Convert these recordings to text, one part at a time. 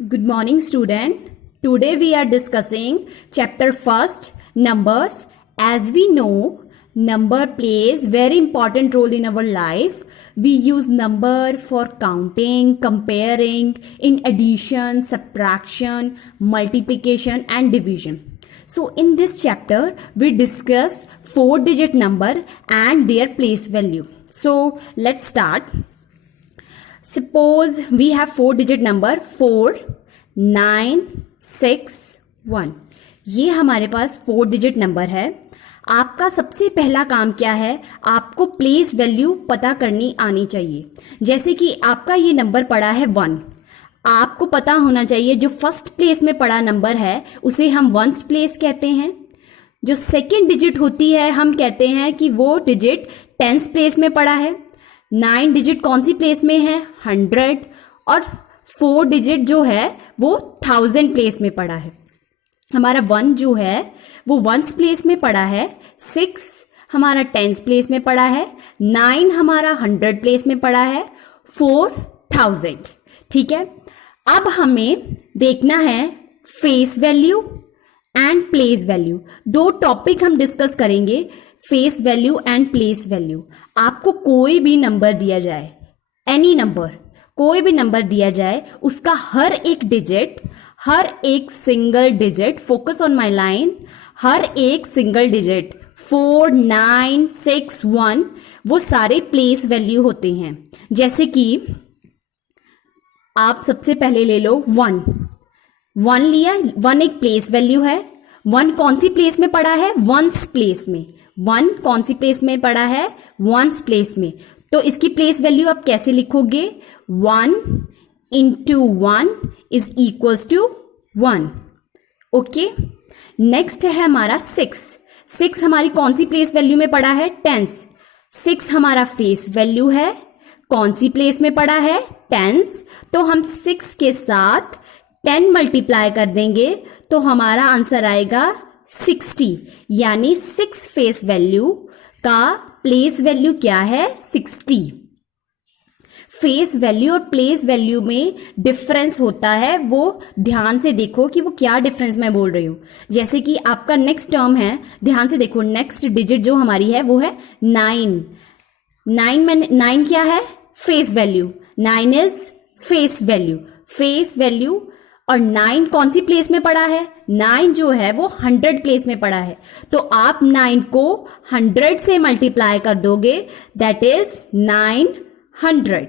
Good morning, student. Today we are discussing chapter first, numbers. As we know, number plays very important role in our life. We use number for counting, comparing, in addition, subtraction, multiplication and division. So in this chapter, we discuss 4-digit number and their place value. So let's start. Suppose we have 4-digit number 4, 9, 6, 1. ये हमारे पास 4-digit number है. आपका सबसे पहला काम क्या है? आपको प्लेस वैल्यू पता करनी आनी चाहिए. जैसे कि आपका ये नंबर पड़ा है 1. आपको पता होना चाहिए जो फर्स्ट प्लेस में पड़ा नंबर है उसे हम वंस प्लेस कहते हैं. जो सेकेंड डिजिट होती है हम कहते हैं कि वो डिजिट टेंस प्लेस में पड़ा है. 9 डिजिट कौन सी प्लेस में है? 100. और 4 डिजिट जो है वो 1000 प्लेस में पड़ा है. हमारा 1 जो है वो वंस प्लेस में पड़ा है. 6 हमारा टेंस प्लेस में पड़ा है. 9 हमारा 100 प्लेस में पड़ा है. 4 1000. ठीक है. अब हमें देखना है face value and place value. दो टॉपिक हम डिस्कस करेंगे, face value and place value. आपको कोई भी नंबर दिया जाए, एनी नंबर, कोई भी नंबर दिया जाए, उसका हर एक डिजिट, हर एक single digit, focus on my line, हर एक सिंगल डिजिट 4, 9, 6, 1 वो सारे प्लेस वैल्यू होते हैं. जैसे कि आप सबसे पहले ले लो 1. 1 लिया, 1 एक प्लेस वैल्यू है. 1 कौन सी प्लेस में पड़ा है? वंस प्लेस में. 1 कौन सी प्लेस में पड़ा है? वंस प्लेस में. तो इसकी प्लेस वैल्यू आप कैसे लिखोगे? 1 into 1 is equals to 1. Okay. Next है हमारा 6. 6 हमारी कौन सी प्लेस वैल्यू में पड़ा है? टेंस. 6 हमारा फेस वैल्यू है. कौन सी प्लेस में पड़ा है? टेंस. तो हम 6 के साथ 10 मल्टीप्लाई कर देंगे तो हमारा आंसर आएगा 60. यानी 6 फेस वैल्यू का प्लेस वैल्यू क्या है? 60. फेस वैल्यू और प्लेस वैल्यू में डिफरेंस होता है, वो ध्यान से देखो कि वो क्या डिफरेंस मैं बोल रही हूं. जैसे कि आपका नेक्स्ट टर्म है, ध्यान से देखो, नेक्स्ट डिजिट जो हमारी है वो है 9. 9 क्या है? Face value. 9 is face value. Face value. और 9 कौन सी प्लेस में पड़ा है? 9 जो है वो 100 प्लेस में पड़ा है. तो आप 9 को 100 से मल्टीप्लाई कर दोगे, दैट इज 900.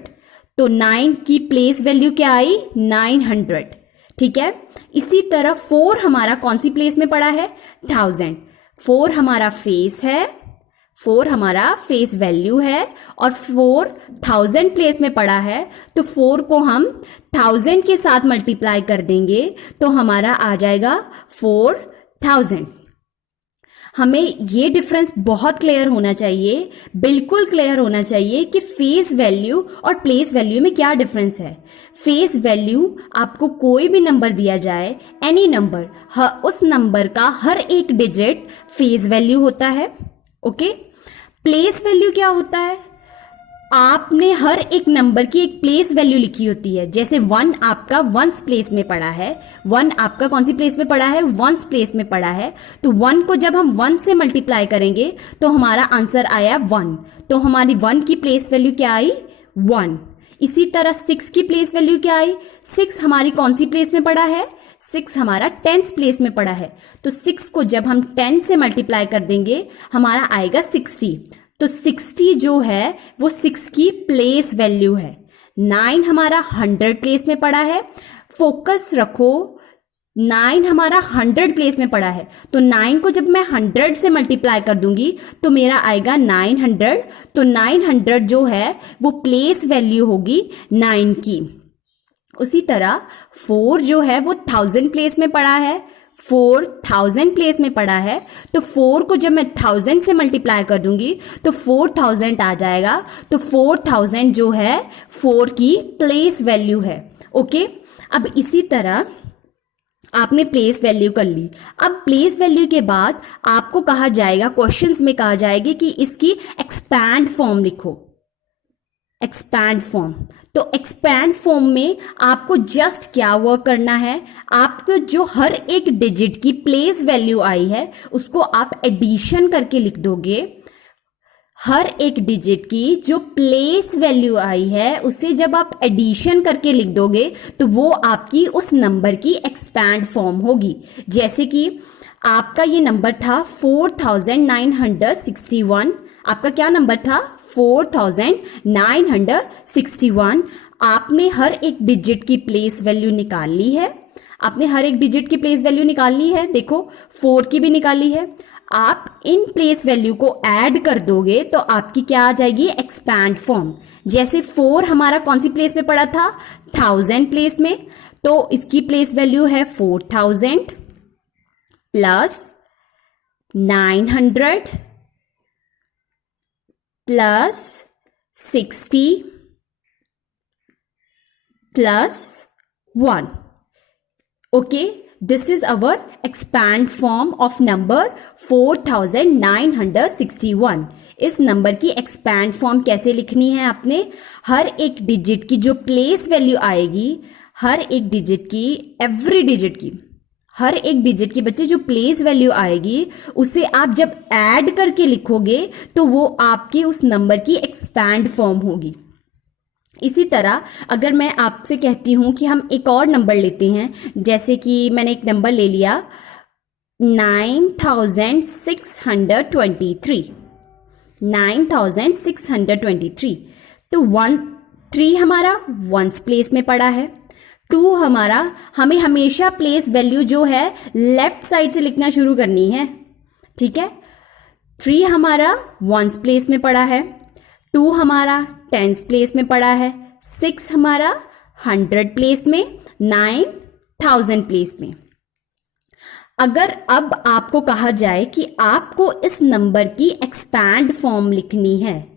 तो 9 की प्लेस वैल्यू क्या आई? 900. ठीक है. इसी तरह 4 हमारा कौन सी प्लेस में पड़ा है? 1000. 4 हमारा फेस है, 4 हमारा फेस वैल्यू है और 4000 प्लेस में पड़ा है. तो 4 को हम 1000 के साथ मल्टीप्लाई कर देंगे तो हमारा आ जाएगा 4000. हमें ये डिफरेंस बहुत क्लियर होना चाहिए, बिल्कुल क्लियर होना चाहिए कि फेस वैल्यू और प्लेस वैल्यू में क्या डिफरेंस है. फेस वैल्यू, आपको कोई भी नंबर दिया जाए, एनी नंबर, उस नंबर का हर एक डिजिट फेस वैल्यू होता है. ओके. प्लेस वैल्यू क्या होता है? आपने हर एक नंबर की एक प्लेस वैल्यू लिखी होती है. जैसे 1 आपका वंस प्लेस में पड़ा है. 1 आपका कौन सी प्लेस में पड़ा है? वंस प्लेस में पड़ा है. तो 1 को जब हम 1 से मल्टीप्लाई करेंगे तो हमारा आंसर आया 1. तो हमारी 1 की प्लेस वैल्यू क्या आई? 1. इसी तरह 6 की प्लेस वैल्यू क्या आई? 6 हमारी कौन सी प्लेस में पड़ा है? 6 हमारा 10th प्लेस में पड़ा है. तो 6 को जब हम 10 से मल्टीप्लाई कर देंगे हमारा आएगा 60. तो 60 जो है वो 6 की प्लेस वैल्यू है. 9 हमारा 100 प्लेस में पड़ा है. फोकस रखो, 9 हमारा 100 प्लेस में पड़ा है. तो 9 को जब मैं 100 से मल्टीप्लाई कर दूंगी तो मेरा आएगा 900. तो 900 जो है वो प्लेस वैल्यू होगी 9 की. उसी तरह 4 जो है वो 1000 प्लेस में पड़ा है. 4000 प्लेस में पड़ा है. तो 4 को जब मैं 1000 से मल्टीप्लाई कर दूंगी तो 4000 आ जाएगा. तो 4000 जो है 4 की प्लेस वैल्यू है. ओके. अब इसी तरह आपने प्लेस वैल्यू कर ली. अब प्लेस वैल्यू के बाद आपको कहा जाएगा, क्वेश्चंस में कहा जाएगा कि इसकी एक्सपैंड फॉर्म लिखो. Expand form. तो एक्सपैंड फॉर्म में आपको जस्ट क्या वर्क करना है, आपको जो हर एक डिजिट की प्लेस वैल्यू आई है उसको आप एडिशन करके लिख दोगे। हर एक डिजिट की जो प्लेस वैल्यू आई है उसे जब आप एडिशन करके लिख दोगे तो वो आपकी उस नंबर की एक्सपैंड फॉर्म होगी। जैसे कि आपका ये नंबर था 4961। आपका क्या नंबर था? 4961। आपने हर एक डिजिट की प्लेस वैल्यू निकाल ली है। आपने हर एक डिजिट की प्लेस वैल्यू निकाल ली है, देखो 4 की भी निकाली है। आप इन प्लेस वैल्यू को ऐड कर दोगे तो आपकी क्या आ जाएगी? Expand form. जैसे 4 हमारा कौन सी प्लेस में पड़ा था? 1000 प्लेस में, तो इसकी प्लेस वैल्यू है 4000 plus 900 plus 60 plus 1। Okay, this is our expand form of number 4961। इस नंबर की एक्सपैंड फॉर्म कैसे लिखनी है आपने? हर एक डिजिट की जो प्लेस वैल्यू आएगी, हर एक डिजिट की, एवरी डिजिट की, हर एक डिजिट की बच्चे जो प्लेस वैल्यू आएगी उसे आप जब ऐड करके लिखोगे तो वो आपकी उस नंबर की एक्सपैंड फॉर्म होगी। इसी तरह अगर मैं आपसे कहती हूं कि हम एक और नंबर लेते हैं, जैसे कि मैंने एक नंबर ले लिया 9623। 9623, तो 3 हमारा वंस प्लेस में पड़ा है। 2 हमारा, हमें हमेशा प्लेस वैल्यू जो है लेफ्ट साइड से लिखना शुरू करनी है, ठीक है। 3 हमारा वंस प्लेस में पड़ा है, 2 हमारा टेंस प्लेस में पड़ा है, 6 हमारा 100 प्लेस में, 9 1000 प्लेस में। अगर अब आपको कहा जाए कि आपको इस नंबर की एक्सपैंड फॉर्म लिखनी है,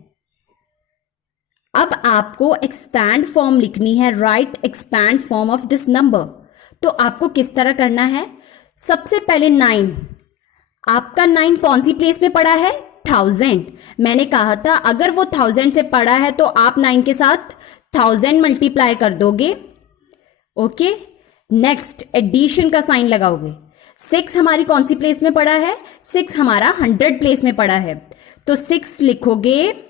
अब आपको एक्सपैंड फॉर्म लिखनी है, right expand form of this number, तो आपको किस तरह करना है? सबसे पहले 9, आपका 9 कौन सी प्लेस में पड़ा है? 1000। मैंने कहा था अगर वो 1000 से पड़ा है तो आप 9 के साथ 1000 मल्टीप्लाई कर दोगे। ओके, नेक्स्ट एडिशन का साइन लगाओगे। 6 हमारी कौन सी प्लेस में पड़ा है? 6 हमारा 100 प्लेस में पड़ा है, तो 6 लिखोगे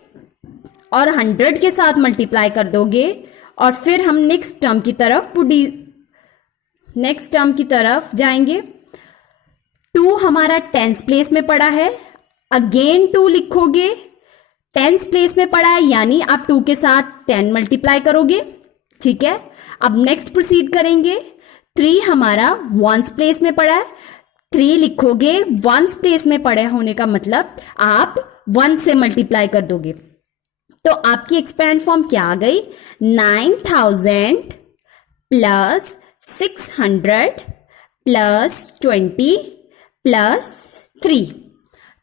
और 100 के साथ मल्टीप्लाई कर दोगे और फिर हम नेक्स्ट टर्म की तरफ जाएंगे। 2 हमारा टेंस प्लेस में पड़ा है, अगेन 2 लिखोगे, टेंस प्लेस में पड़ा है यानी आप 2 के साथ 10 मल्टीप्लाई करोगे, ठीक है। अब नेक्स्ट प्रोसीड करेंगे। 3 हमारा वंस प्लेस में पड़ा है, 3 लिखोगे, वंस प्लेस में पड़े होने का मतलब आप 1 से मल्टीप्लाई कर दोगे, तो आपकी एक्सपैंड फॉर्म क्या आ गई? 9000 प्लस 600 प्लस 20 प्लस 3।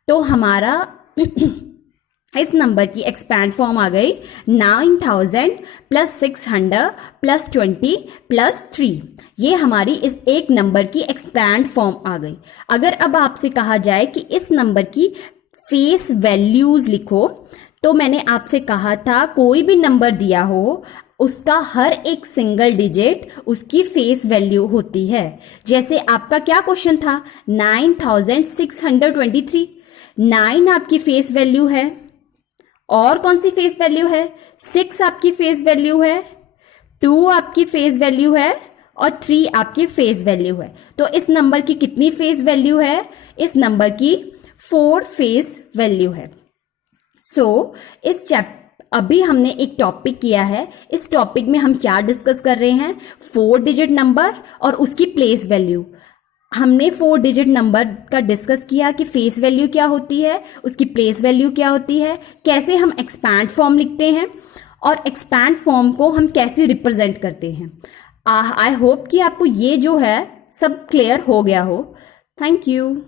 तो हमारा इस नंबर की एक्सपैंड फॉर्म आ गई 9000 प्लस 600 प्लस 20 प्लस 3। ये हमारी इस एक नंबर की एक्सपैंड फॉर्म आ गई। अगर अब आपसे कहा जाए कि इस नंबर की फेस वैल्यूज लिखो, तो मैंने आपसे कहा था कोई भी नंबर दिया हो उसका हर एक सिंगल डिजिट उसकी फेस वैल्यू होती है। जैसे आपका क्या क्वेश्चन था? 9623। 9 आपकी फेस वैल्यू है, और कौन सी फेस वैल्यू है? 6 आपकी फेस वैल्यू है, 2 आपकी फेस वैल्यू है और 3 आपकी फेस वैल्यू है। तो इस नंबर की कितनी फेस वैल्यू है? इस नंबर की 4 फेस वैल्यू है। अभी हमने एक टॉपिक किया है, इस टॉपिक में हम क्या डिस्कस कर रहे हैं? 4 डिजिट नंबर और उसकी प्लेस वैल्यू। हमने 4 डिजिट नंबर का डिस्कस किया कि फेस वैल्यू क्या होती है, उसकी प्लेस वैल्यू क्या होती है, कैसे हम एक्सपैंड फॉर्म लिखते हैं और एक्सपैंड फॉर्म को हम कैसे रिप्रेजेंट करते हैं। आई होप कि आपको ये जो है सब क्लियर हो गया हो। Thank you.